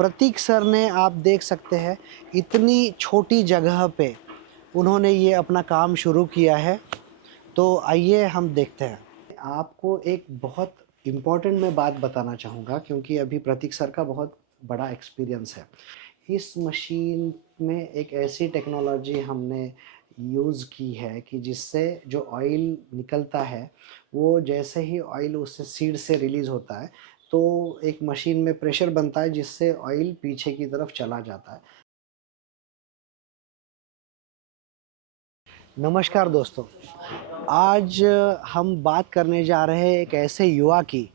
प्रतीक sir ने आप देख सकते हैं इतनी छोटी जगह पे उन्होंने ये अपना काम शुरू किया है। तो आइए हम देखते हैं। आपको एक बहुत इम्पोर्टेंट मैं बात बताना चाहूँगा क्योंकि अभी प्रतीक सर का बहुत बड़ा एक्सपीरियंस है। इस मशीन में एक ऐसी टेक्नोलॉजी हमने यूज़ की है कि जिससे जो ऑयल निकलता है वो जैसे ही ऑयल उससे सीड से रिलीज़ होता है तो एक मशीन में प्रेशर बनता है जिससे ऑयल पीछे की तरफ चला जाता है। नमस्कार दोस्तों, आज हम बात करने जा रहे हैं एक ऐसे युवा की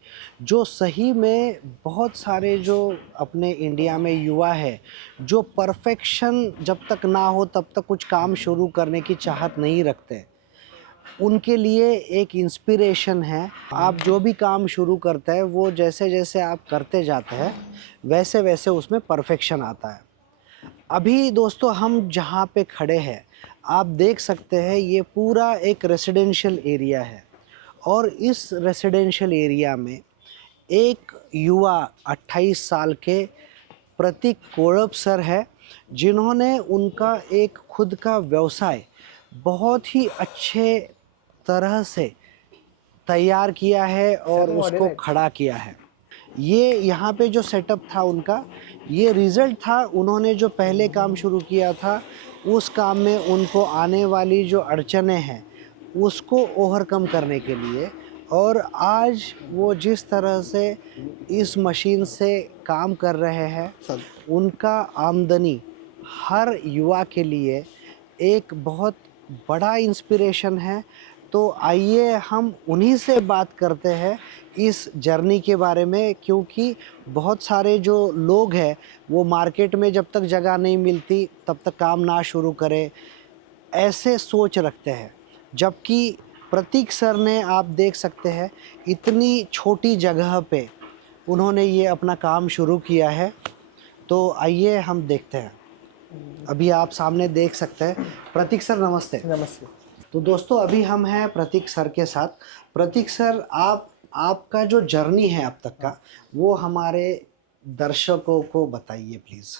जो सही में बहुत सारे जो अपने इंडिया में युवा है जो परफेक्शन जब तक ना हो तब तक कुछ काम शुरू करने की चाहत नहीं रखते। उनके लिए एक इंस्पिरेशन है। आप जो भी काम शुरू करते हैं वो जैसे जैसे आप करते जाते हैं वैसे वैसे उसमें परफेक्शन आता है। अभी दोस्तों हम जहाँ पे खड़े हैं आप देख सकते हैं ये पूरा एक रेसिडेंशियल एरिया है और इस रेसिडेंशियल एरिया में एक युवा 28 साल के प्रतीक कोड़ब सर है जिन्होंने उनका एक खुद का व्यवसाय बहुत ही अच्छे तरह से तैयार किया है और उसको खड़ा किया है। ये यहाँ पे जो सेटअप था उनका ये रिज़ल्ट था। उन्होंने जो पहले काम शुरू किया था उस काम में उनको आने वाली जो अड़चनें हैं उसको ओवरकम करने के लिए और आज वो जिस तरह से इस मशीन से काम कर रहे हैं उनका आमदनी हर युवा के लिए एक बहुत बड़ा इंस्पिरेशन है। तो आइए हम उन्हीं से बात करते हैं इस जर्नी के बारे में क्योंकि बहुत सारे जो लोग हैं वो मार्केट में जब तक जगह नहीं मिलती तब तक काम ना शुरू करें ऐसे सोच रखते हैं। जबकि प्रतीक सर ने आप देख सकते हैं इतनी छोटी जगह पे उन्होंने ये अपना काम शुरू किया है। तो आइए हम देखते हैं। अभी आप सामने देख सकते हैं। प्रतीक सर नमस्ते। नमस्ते। तो दोस्तों अभी हम हैं प्रतीक सर के साथ। प्रतीक सर आपका जो जर्नी है अब तक का वो हमारे दर्शकों को बताइए प्लीज़।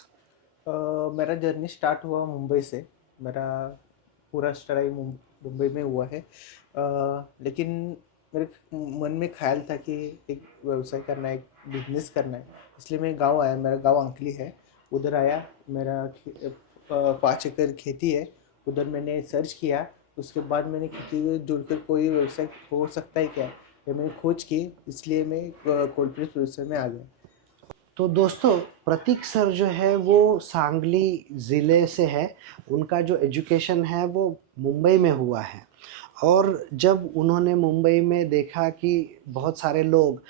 मेरा जर्नी स्टार्ट हुआ मुंबई से। मेरा पूरा स्टडी मुंबई में हुआ है। लेकिन मेरे मन में ख्याल था कि एक व्यवसाय करना है, एक बिजनेस करना है। इसलिए मैं गांव आया। मेरा गांव अंकली है, उधर आया। मेरा 5 एकड़ खेती है। उधर मैंने सर्च किया। उसके बाद मैंने खेती से जुड़कर कोई व्यवसाय हो सकता है क्या, ये मैंने खोज की। इसलिए मैं कोल्ड प्रेस व्यवसाय में आ गया। तो दोस्तों प्रतीक सर जो है वो सांगली ज़िले से है। उनका जो एजुकेशन है वो मुंबई में हुआ है और जब उन्होंने मुंबई में देखा कि बहुत सारे लोग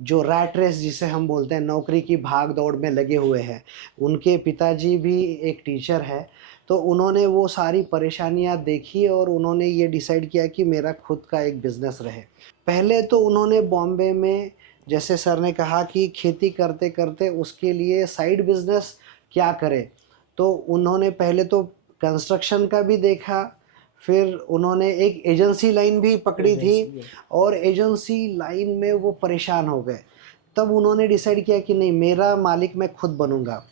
जो रैट रेस जिसे हम बोलते हैं नौकरी की भाग दौड़ में लगे हुए हैं, उनके पिताजी भी एक टीचर है। तो उन्होंने वो सारी परेशानियां देखी और उन्होंने ये डिसाइड किया कि मेरा खुद का एक बिज़नेस रहे। पहले तो उन्होंने बॉम्बे में जैसे सर ने कहा कि खेती करते करते उसके लिए साइड बिज़नेस क्या करें। तो उन्होंने पहले तो कंस्ट्रक्शन का भी देखा, फिर उन्होंने एक एजेंसी लाइन भी पकड़ी थी और एजेंसी लाइन में वो परेशान हो गए। तब उन्होंने डिसाइड किया कि नहीं मेरा मालिक मैं खुद बनूंगा।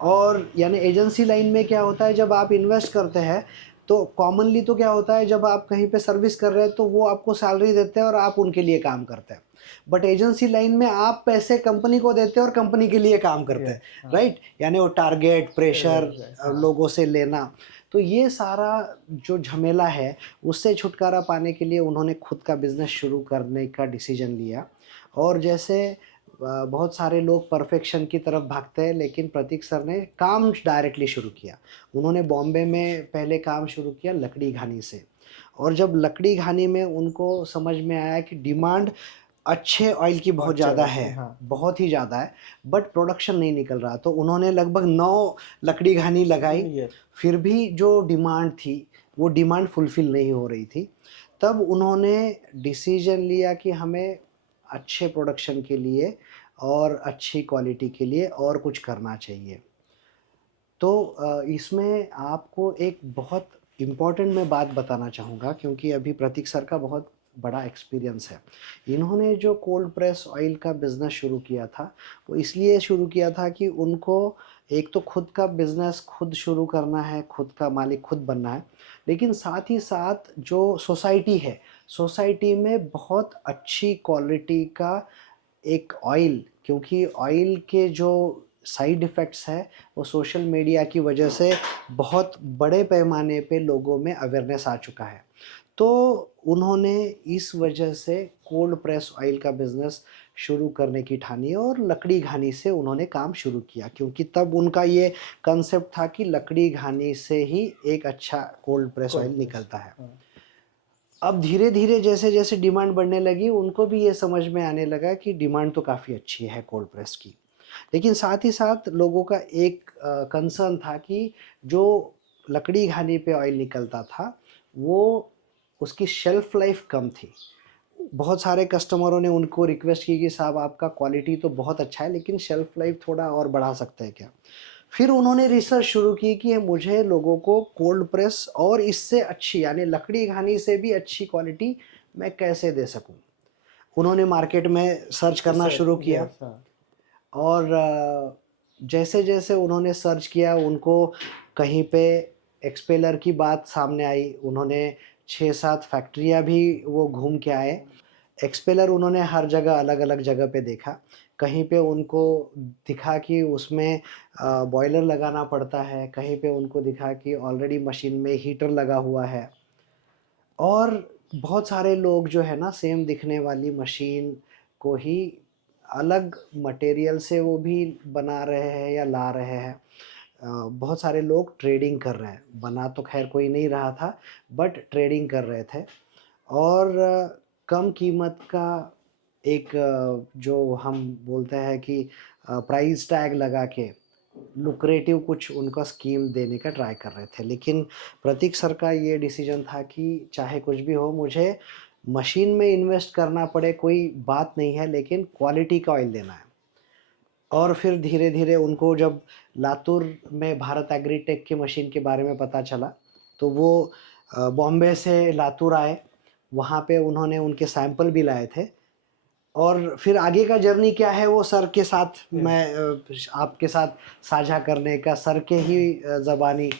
और यानी एजेंसी लाइन में क्या होता है जब आप इन्वेस्ट करते हैं तो कॉमनली तो क्या होता है जब आप कहीं पे सर्विस कर रहे हैं तो वो आपको सैलरी देते हैं और आप उनके लिए काम करते हैं। बट एजेंसी लाइन में आप पैसे कंपनी को देते हैं और कंपनी के लिए काम करते हैं, राइट। यानी वो टारगेट प्रेशर लोगों से लेना। तो ये सारा जो झमेला है उससे छुटकारा पाने के लिए उन्होंने खुद का बिजनेस शुरू करने का डिसीजन लिया। और जैसे बहुत सारे लोग परफेक्शन की तरफ भागते हैं लेकिन प्रतीक सर ने काम डायरेक्टली शुरू किया। उन्होंने बॉम्बे में पहले काम शुरू किया लकड़ी घानी से और जब लकड़ी घानी में उनको समझ में आया कि डिमांड अच्छे ऑयल की बहुत ज़्यादा है, बहुत ही ज़्यादा है, बट प्रोडक्शन नहीं निकल रहा। तो उन्होंने लगभग 9 लकड़ी घानी लगाई, फिर भी जो डिमांड थी वो डिमांड फुलफिल नहीं हो रही थी। तब उन्होंने डिसीजन लिया कि हमें अच्छे प्रोडक्शन के लिए और अच्छी क्वालिटी के लिए और कुछ करना चाहिए। तो इसमें आपको एक बहुत इम्पॉर्टेंट मैं बात बताना चाहूँगा क्योंकि अभी प्रतीक सर का बहुत बड़ा एक्सपीरियंस है। इन्होंने जो कोल्ड प्रेस ऑयल का बिज़नेस शुरू किया था, वो इसलिए शुरू किया था कि उनको एक तो खुद का बिज़नेस खुद शुरू करना है, खुद का मालिक खुद बनना है, लेकिन साथ ही साथ जो सोसाइटी है, सोसाइटी में बहुत अच्छी क्वालिटी का एक ऑयल, क्योंकि ऑयल के जो साइड इफ़ेक्ट्स हैं वो सोशल मीडिया की वजह से बहुत बड़े पैमाने पे लोगों में अवेयरनेस आ चुका है। तो उन्होंने इस वजह से कोल्ड प्रेस ऑयल का बिज़नेस शुरू करने की ठानी और लकड़ी घानी से उन्होंने काम शुरू किया, क्योंकि तब उनका ये कंसेप्ट था कि लकड़ी घानी से ही एक अच्छा cold press oil cold press. निकलता है। हाँ। अब धीरे-धीरे जैसे-जैसे डिमांड बढ़ने लगी, उनको भी ये समझ में आने लगा कि डिमांड तो काफ़ी अच्छी है कोल्ड प्रेस की। लेकिन साथ ही साथ लोगों का एक कंसर्न था कि जो लकड़ी घानी पे ऑयल निकलता था, वो उसकी शेल्फ लाइफ कम थी। बहुत सारे कस्टमरों ने उनको रिक्वेस्ट की कि साहब आपका क्वालिटी तो बहुत अच्छा है, लेकिन शेल्फ लाइफ थोड़ा और बढ़ा सकते हैं क्या? फिर उन्होंने रिसर्च शुरू की कि मुझे लोगों को कोल्ड प्रेस और इससे अच्छी यानी लकड़ी घानी से भी अच्छी क्वालिटी मैं कैसे दे सकूं। उन्होंने मार्केट में सर्च करना सर शुरू किया यस हाँ। और जैसे जैसे उन्होंने सर्च किया, उनको कहीं पे एक्सपेलर की बात सामने आई। उन्होंने 6-7 फैक्ट्रियां भी वो घूम के आए। एक्सपेलर उन्होंने हर जगह अलग-अलग जगह पे देखा। कहीं पे उनको दिखा कि उसमें बॉयलर लगाना पड़ता है, कहीं पे उनको दिखा कि ऑलरेडी मशीन में हीटर लगा हुआ है। और बहुत सारे लोग जो है ना सेम दिखने वाली मशीन को ही अलग मटेरियल से वो भी बना रहे हैं या ला रहे हैं। बहुत सारे लोग ट्रेडिंग कर रहे हैं, बना तो खैर कोई नहीं रहा था, बट ट्रेडिंग कर रहे थे। और कम कीमत का एक जो हम बोलते हैं कि प्राइस टैग लगा के लुक्रेटिव कुछ उनका स्कीम देने का ट्राई कर रहे थे। लेकिन प्रतीक सर का ये डिसीजन था कि चाहे कुछ भी हो, मुझे मशीन में इन्वेस्ट करना पड़े कोई बात नहीं है, लेकिन क्वालिटी का ऑयल देना है। और फिर धीरे-धीरे उनको जब लातूर में भारत एग्रीटेक की मशीन के बारे में पता चला, तो वो बॉम्बे से लातूर आए। वहाँ पे उन्होंने उनके सैंपल भी लाए थे और फिर आगे का जर्नी क्या है वो सर के साथ यस। मैं आपके साथ साझा करने का, सर के ही ज़बानी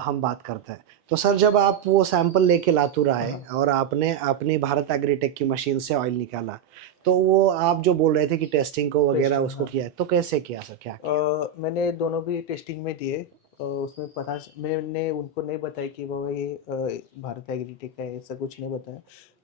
हम बात करते हैं। तो सर जब आप वो सैंपल लेके लातूर आए हाँ। और आपने अपनी भारत एग्रीटेक की मशीन से ऑयल निकाला, तो वो आप जो बोल रहे थे कि टेस्टिंग को वगैरह टेस्टिंग उसको हाँ। किया है, तो कैसे किया सर, क्या किया? मैंने दोनों भी टेस्टिंग में दिए। उसमें मैंने उनको नहीं बताया कि बाबा ये भारत एग्रीटेक का है, ऐसा कुछ नहीं बताया।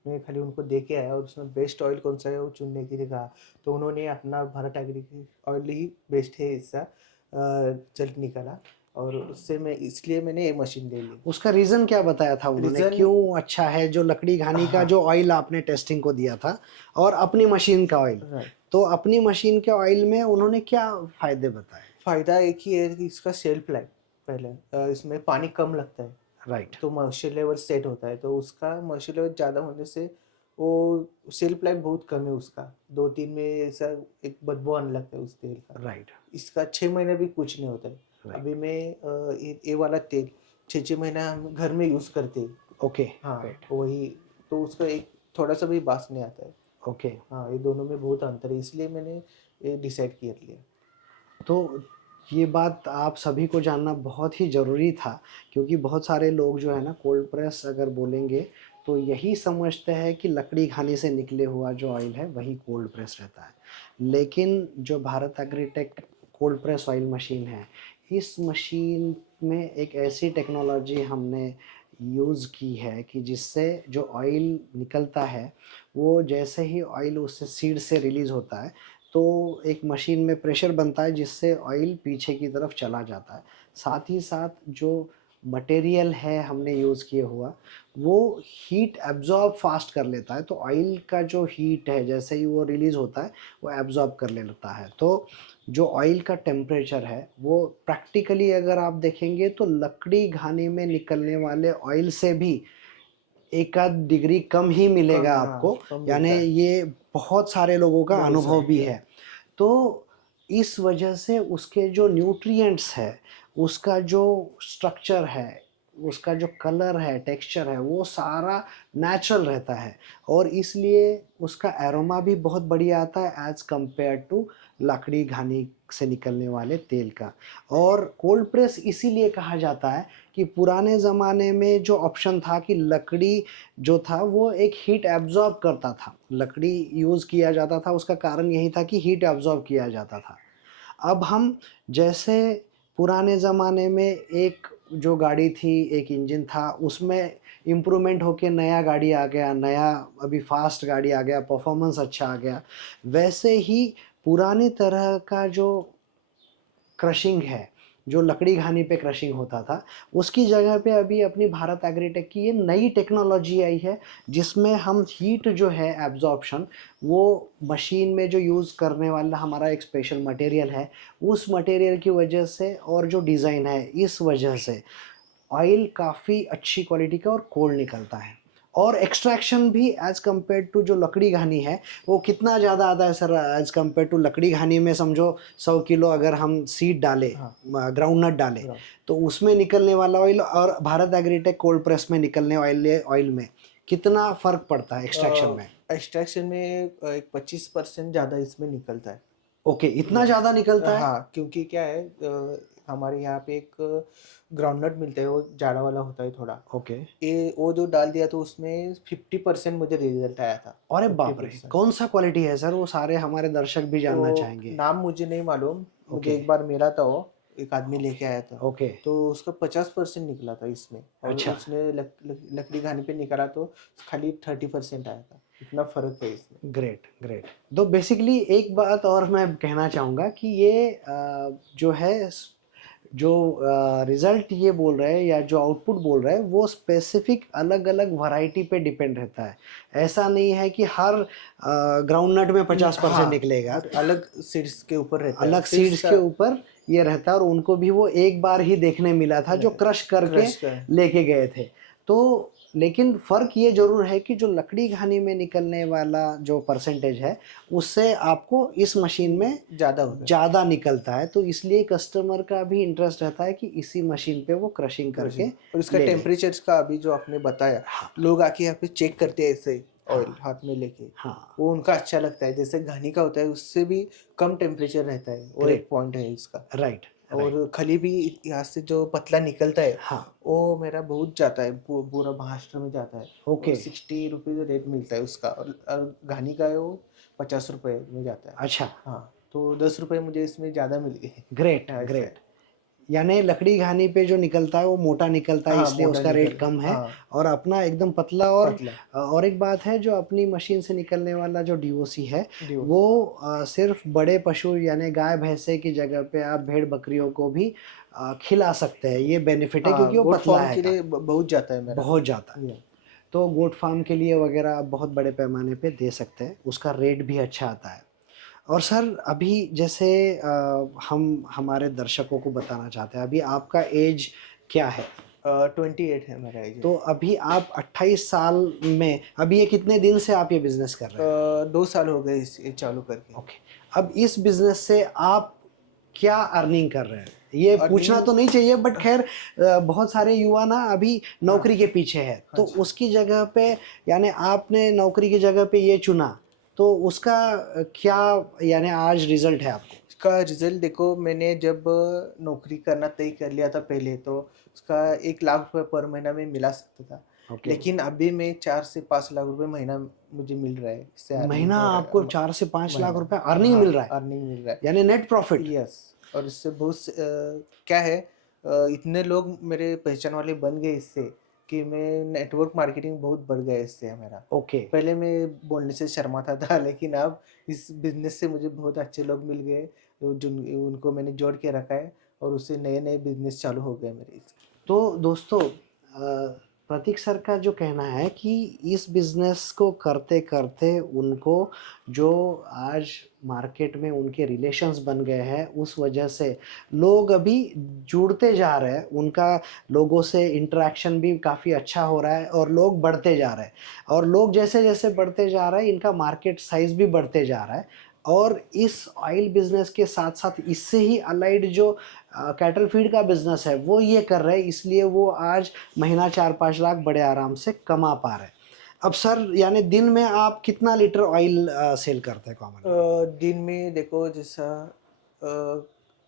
मैं खाली उनको दे के आया और उसमें बेस्ट ऑयल कौन सा है वो चुनने के लिए कहा। तो उन्होंने अपना भारत एग्रीटेक ऑयल ही बेस्ट है ऐसा रिजल्ट निकाला और उससे मैं इसलिए मैंने ये मशीन ले ली। उसका रीज़न क्या बताया था उन्होंने? रीज़न क्यों अच्छा है जो लकड़ी घानी का हाँ, जो ऑयल आपने टेस्टिंग को दिया था और अपनी मशीन का ऑयल, राइट। तो अपनी मशीन के ऑयल में उन्होंने क्या फ़ायदे बताए? फ़ायदा एक ही है कि इसका शेल्फ लाइफ पहले इसमें पानी कम लगता है। राइट, तो मॉइस्चर लेवल सेट होता है, तो उसका मॉइस्चर लेवल ज़्यादा होने से वो शेल्फ लाइफ बहुत कम है उसका। 2-3 में ऐसा एक बदबू आने लगता है उस तेल का। राइट, इसका 6 महीने भी कुछ नहीं होता है। राइट, अभी मैं ये वाला तेल 6-6 महीना हम घर में यूज़ करते हैं। ओके, हाँ, राइट, वही तो उसका एक थोड़ा-सा भी बास नहीं आता है। ओके। हाँ, ये दोनों में बहुत अंतर है, इसलिए मैंने ये डिसाइड कर लिया। तो ये बात आप सभी को जानना बहुत ही ज़रूरी था, क्योंकि बहुत सारे लोग जो है ना कोल्ड प्रेस अगर बोलेंगे तो यही समझते हैं कि लकड़ी घानी से निकले हुआ जो ऑयल है वही कोल्ड प्रेस रहता है। लेकिन जो Bharat agritech cold press oil machine है, इस मशीन में एक ऐसी टेक्नोलॉजी हमने यूज़ की है कि जिससे जो ऑयल निकलता है, वो जैसे ही ऑयल उससे सीड से रिलीज़ होता है, तो एक मशीन में प्रेशर बनता है जिससे ऑयल पीछे की तरफ चला जाता है। साथ ही साथ जो मटेरियल है हमने यूज़ किया हुआ, वो हीट एब्ज़ॉर्ब फ़ास्ट कर लेता है। तो ऑयल का जो हीट है जैसे ही वो रिलीज़ होता है, वो एब्ज़ॉर्ब कर लेता है। तो जो ऑयल का टेम्परेचर है वो प्रैक्टिकली अगर आप देखेंगे तो लकड़ी घानी में निकलने वाले ऑयल से भी 1 आध डिग्री कम ही मिलेगा कम आपको, हाँ, कम यानी मिलता है। ये बहुत सारे लोगों का बहुत अनुभव सारे भी हैं। है। तो इस वजह से उसके जो न्यूट्रिएंट्स है, उसका जो स्ट्रक्चर है, उसका जो कलर है, टेक्सचर है, वो सारा नेचुरल रहता है और इसलिए उसका एरोमा भी बहुत बढ़िया आता है एज कंपेयर टू लकड़ी घानी से निकलने वाले तेल का। और कोल्ड प्रेस इसीलिए कहा जाता है कि पुराने ज़माने में जो ऑप्शन था कि लकड़ी जो था वो एक हीट एब्जॉर्ब करता था, लकड़ी यूज़ किया जाता था, उसका कारण यही था कि हीट एब्जॉर्ब किया जाता था। अब हम जैसे पुराने ज़माने में एक जो गाड़ी थी, एक इंजन था, उसमें इम्प्रूवमेंट होके नया गाड़ी आ गया, नया अभी फास्ट गाड़ी आ गया, परफॉर्मेंस अच्छा आ गया, वैसे ही पुरानी तरह का जो क्रशिंग है, जो लकड़ी घानी पे क्रशिंग होता था, उसकी जगह पे अभी अपनी भारत एग्रीटेक की ये नई टेक्नोलॉजी आई है जिसमें हम हीट जो है एब्जॉर्प्शन, वो मशीन में जो यूज़ करने वाला हमारा एक स्पेशल मटेरियल है, उस मटेरियल की वजह से और जो डिज़ाइन है, इस वजह से ऑयल काफ़ी अच्छी क्वालिटी का और कोल्ड निकलता है। और एक्सट्रैक्शन भी एज़ कम्पेयर टू जो लकड़ी घानी है वो कितना ज़्यादा आता है सर? एज़ कम्पेयर टू लकड़ी घानी में समझो 100 किलो अगर हम सीड डालें, हाँ ग्राउंडनट डालें, तो उसमें निकलने वाला ऑयल और भारत एग्रीटेक कोल्ड प्रेस में निकलने वाले ऑयल में कितना फ़र्क पड़ता है एक्सट्रैक्शन में? एक्सट्रैक्शन में एक 25% ज़्यादा इसमें निकलता है। ओके, इतना या ज़्यादा निकलता है? हाँ, क्योंकि क्या है हमारे यहाँ पे एक ग्राउंडनट मिलता है, वो जाड़ा वाला होता है थोड़ा। ओके। ये वो जो डाल दिया तो उसमें 50% मुझे रिजल्ट आया था। अरे बाप रे! 50%। कौन सा क्वालिटी है सर? वो सारे हमारे दर्शक भी जानना वो चाहेंगे। नाम मुझे नहीं मालूम, मुझे ओके, एक बार मिला था वो, एक आदमी लेके आया था। ओके। तो उसका 50% निकला था इसमें और अच्छा। उसने लकड़ी घानी पे निकाला तो खाली 30% आया था। इतना फ़र्क है इसमें। Great, great. तो बेसिकली एक बात और मैं कहना चाहूँगा कि ये जो है जो रिज़ल्ट ये बोल रहे हैं या जो आउटपुट बोल रहे हैं वो स्पेसिफिक अलग-अलग वैरायटी पे डिपेंड रहता है। ऐसा नहीं है कि हर ग्राउंडनट में 50% हाँ, निकलेगा। हर अलग सीड्स के ऊपर रहता है। अलग सीड्स सीड्स का के ऊपर ये रहता है और उनको भी वो एक बार ही देखने मिला था जो क्रश करके क्रश का लेके गए थे। तो लेकिन फ़र्क ये ज़रूर है कि जो लकड़ी घानी में निकलने वाला जो परसेंटेज है, उससे आपको इस मशीन में ज़्यादा होता है। ज़्यादा निकलता है। तो इसलिए कस्टमर का भी इंटरेस्ट रहता है कि इसी मशीन पे वो क्रशिंग करके क्रशिंग और इसका ले लें। टेम्परेचर का अभी जो आपने बताया, हाँ, लोग आके यहाँ पे चेक करते हैं ऐसे ऑयल हाँ, हाथ में लेके। हाँ। वो उनका अच्छा लगता है। जैसे घानी का होता है उससे भी कम टेम्परेचर रहता है। वो एक ग्रेट। पॉइंट है इसका। Right, right. और खली भी यहाँ से जो पतला निकलता है, हाँ, वो मेरा बहुत जाता है, पूरा महाराष्ट्र में जाता है। और ओके। 60 रुपीज़ रेट मिलता है उसका और घानी का है वो 50 रुपए में जाता है। अच्छा, हाँ, तो 10 रुपए मुझे इसमें ज़्यादा मिल गए। ग्रेट, ऐसा ग्रेट। है। यानी लकड़ी घानी पे जो निकलता है वो मोटा निकलता है हाँ, इसलिए मोटा उसका रेट निकल कम है हाँ, और अपना एकदम पतला। पतला और एक बात है जो अपनी मशीन से निकलने वाला जो डीओसी है डिवोर्स। वो सिर्फ बड़े पशु यानी गाय भैंसे की जगह पे आप भेड़ बकरियों को भी खिला सकते हैं। ये बेनिफिट है हाँ, क्योंकि वो गोट पतला फॉर्म है के लिए काफ़ी, बहुत जाता है मेरा। बहुत जाता है। या तो गोट फार्म के लिए वगैरह आप बहुत बड़े पैमाने पे दे सकते हैं, उसका रेट भी अच्छा आता है। और सर अभी जैसे हम हमारे दर्शकों को बताना चाहते हैं, अभी आपका एज क्या है? 28 है मेरा एज। तो अभी आप 28 साल में अभी ये कितने दिन से आप ये बिज़नेस कर रहे हैं? 2 साल हो गए ये चालू करके। ओके। अब इस बिज़नेस से आप क्या अर्निंग कर रहे हैं? ये पूछना अर्निंग तो नहीं चाहिए बट ख़ैर बहुत सारे युवा ना अभी हाँ, नौकरी के पीछे है, हाँ तो जी। उसकी जगह पे यानी आपने नौकरी की जगह पे ये चुना, तो उसका क्या यानी आज रिज़ल्ट है आपको? इसका रिज़ल्ट देखो, मैंने जब नौकरी करना तय कर लिया था पहले, तो उसका 1 लाख रुपए पर महीना में मिला सकता था। ओके। लेकिन अभी मैं 4 से 5 लाख रुपए महीना मुझे मिल रहा है, इससे अर्निंग महीना हो रहा है। आपको 4 से 5 लाख महीना रुपए अर्निंग मिल हाँ, रहा है, अर्निंग मिल रहा है। यानी नेट प्रॉफ़िट? यस। और इससे बहुत क्या है, इतने लोग मेरे पहचान वाले बन गए इससे कि मैं नेटवर्क मार्केटिंग बहुत बढ़ गया इससे मेरा। ओके। पहले मैं बोलने से शर्माता था लेकिन अब इस बिज़नेस से मुझे बहुत अच्छे लोग मिल गए, जिन उनको मैंने जोड़ के रखा है और उससे नए-नए बिज़नेस चालू हो गए मेरे। तो दोस्तों प्रतीक सर का जो कहना है कि इस बिज़नेस को करते करते उनको जो आज मार्केट में उनके रिलेशंस बन गए हैं उस वजह से लोग अभी जुड़ते जा रहे हैं, उनका लोगों से इंटरेक्शन भी काफ़ी अच्छा हो रहा है और लोग बढ़ते जा रहे हैं और लोग जैसे जैसे बढ़ते जा रहे हैं इनका मार्केट साइज़ भी बढ़ते जा रहा है। और इस ऑयल बिजनेस के साथ साथ इससे ही अलाइड जो कैटल फीड का बिजनेस है वो ये कर रहे हैं, इसलिए वो आज महीना 4-5 लाख बड़े आराम से कमा पा रहे हैं। अब सर यानी दिन में आप कितना लीटर ऑयल सेल करते हैं कॉमन? दिन में देखो जैसा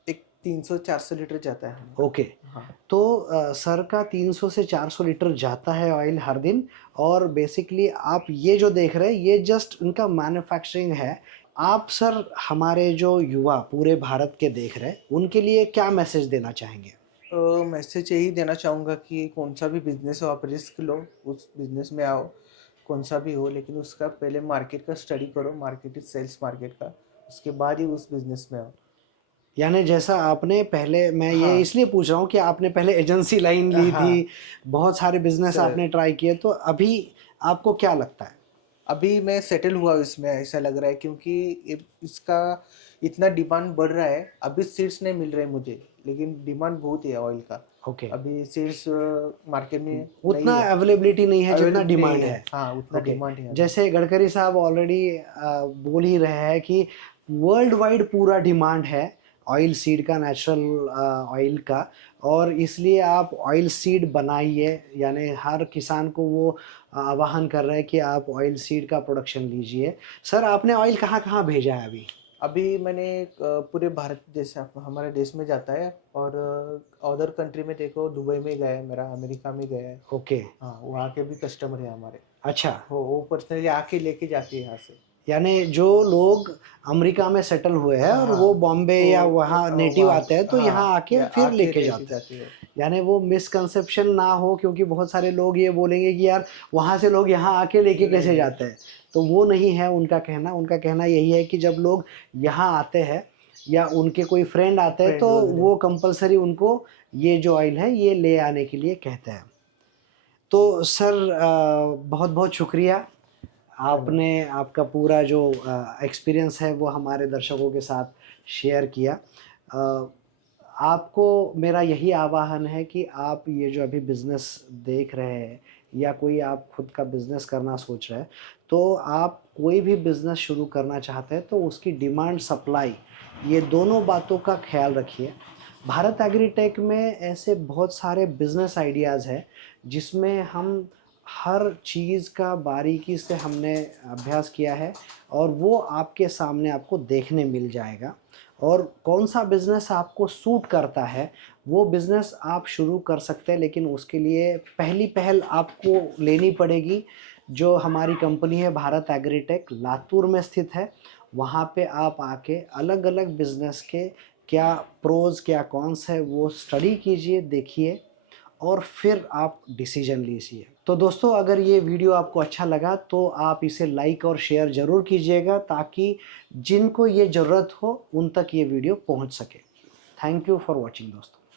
एक 300-400 लीटर जाता है हमारा। ओके। हाँ। तो सर का 300 से 400 लीटर जाता है ऑयल हर दिन, और बेसिकली आप ये जो देख रहे हैं ये जस्ट उनका मैन्युफैक्चरिंग है। आप सर हमारे जो युवा पूरे भारत के देख रहे हैं उनके लिए क्या मैसेज देना चाहेंगे? मैसेज यही देना चाहूँगा कि कौन सा भी बिजनेस हो, आप रिस्क लो, उस बिजनेस में आओ, कौन सा भी हो, लेकिन उसका पहले मार्केट का स्टडी करो, मार्केट इज सेल्स मार्केट का, उसके बाद ही उस बिजनेस में आओ। यानी जैसा आपने पहले, मैं ये हाँ। इसलिए पूछ रहा हूँ कि आपने पहले एजेंसी लाइन ली हाँ थी, बहुत सारे बिजनेस सर, आपने ट्राई किए, तो अभी आपको क्या लगता है? अभी मैं सेटल हुआ इसमें, ऐसा लग रहा है, क्योंकि इसका इतना डिमांड बढ़ रहा है। अभी सीड्स नहीं मिल रहे मुझे, लेकिन डिमांड बहुत है ऑयल का। ओके। अभी सीड्स मार्केट में उतना नहीं है, अवेलेबिलिटी नहीं है जितना अवेलेबल नहीं डिमांड है। है। हाँ, उतना ओके। डिमांड है अभी। जैसे गडकरी साहब ऑलरेडी बोल ही रहे हैं कि वर्ल्ड वाइड पूरा डिमांड है ऑयल सीड का, नेचुरल ऑयल का, और इसलिए आप ऑयल सीड बनाइए। यानी हर किसान को वो आह्वान कर रहे हैं कि आप ऑयल सीड का प्रोडक्शन लीजिए। सर आपने ऑयल कहाँ कहाँ भेजा है अभी? अभी मैंने पूरे भारत देश, हमारे देश में जाता है, और अदर कंट्री में देखो, दुबई में गया है मेरा, अमेरिका में गया है। ओके। हाँ, वहाँ के भी कस्टमर है हमारे। अच्छा। वो पर्सनली आके लेके जाते हैं यहाँ से। यानी जो लोग अमेरिका में सेटल हुए हैं हाँ और वो हाँ, बॉम्बे या वहाँ नेटिव वहाँ, आते हैं तो यहाँ हाँ, आके या फिर आके लेके लेके जाते हैं। जाते हैं। यानी वो मिसकंसेप्शन ना हो, क्योंकि बहुत सारे लोग ये बोलेंगे कि यार वहाँ से लोग यहाँ आके लेके नहीं कैसे नहीं, जाते हैं, तो वो नहीं है उनका कहना। उनका कहना यही है कि जब लोग यहाँ आते हैं या उनके कोई फ्रेंड आते हैं फ्रेंड तो वगैरह। वो कंपलसरी उनको ये जो ऑयल है ये ले आने के लिए कहते हैं। तो सर बहुत बहुत शुक्रिया, धन्यवाद। आपने आपका पूरा जो एक्सपीरियंस है वो हमारे दर्शकों के साथ शेयर किया। अ, आपको मेरा यही आह्वान है कि आप ये जो अभी बिज़नेस देख रहे हैं या कोई आप खुद का बिज़नेस करना सोच रहे हैं, तो आप कोई भी बिज़नेस शुरू करना चाहते हैं तो उसकी डिमांड सप्लाई, ये दोनों बातों का ख्याल रखिए। भारत एग्रीटेक में ऐसे बहुत सारे बिज़नेस आइडियाज़ हैं जिसमें हम हर चीज़ का बारीकी से हमने अभ्यास किया है, और वो आपके सामने आपको देखने मिल जाएगा। और कौन सा बिज़नेस आपको सूट करता है वो बिज़नेस आप शुरू कर सकते हैं, लेकिन उसके लिए पहली पहल आपको लेनी पड़ेगी। जो हमारी कंपनी है भारत एग्रीटेक लातूर में स्थित है, वहाँ पे आप आके अलग अलग बिज़नेस के क्या प्रोज क्या कॉन्स है वो स्टडी कीजिए, देखिए, और फिर आप डिसीजन लीजिए। तो दोस्तों अगर ये वीडियो आपको अच्छा लगा तो आप इसे लाइक और शेयर ज़रूर कीजिएगा, ताकि जिनको ये ज़रूरत हो उन तक ये वीडियो पहुंच सके। थैंक यू फॉर वॉचिंग दोस्तों।